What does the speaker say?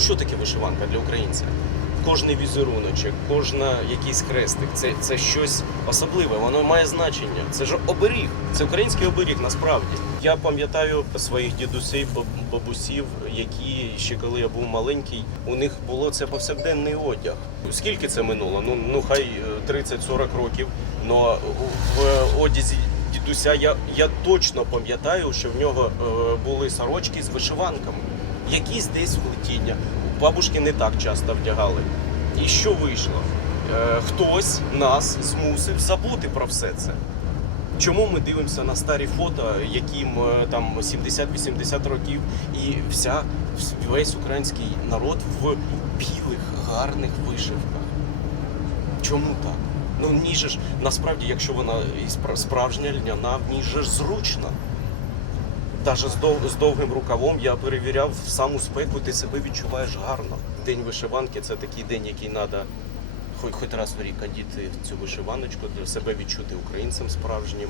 що таке вишиванка для українця? Кожний візеруночок, кожна якийсь хрестик, це, це щось особливе, воно має значення. Це ж оберіг, це український оберіг насправді. Я пам'ятаю своїх дідусів, баб- бабусів, які ще коли я був маленький, у них було це повсякденний одяг. Скільки це минуло? Ну, ну хай е, 30-40 років. Но в одязі дідуся я, я точно пам'ятаю, що в нього е, були сорочки з вишиванками. Якісь десь влетіння. Бабушки не так часто вдягали. І що вийшло? Е, хтось нас змусив забути про все це. Чому ми дивимося на старі фото, яким е, там 70-80 років, і вся весь український народ в білих гарних вишивках? Чому так? Ну в ній же ж насправді, якщо вона і справжня льняна, в ній же ж зручно. Навіть з, дов, з довгим рукавом я перевіряв в саму спеку, ти себе відчуваєш гарно. День вишиванки це такий день, який треба хоч, хоч раз в рік одіти цю вишиваночку, для себе відчути українцем справжнім.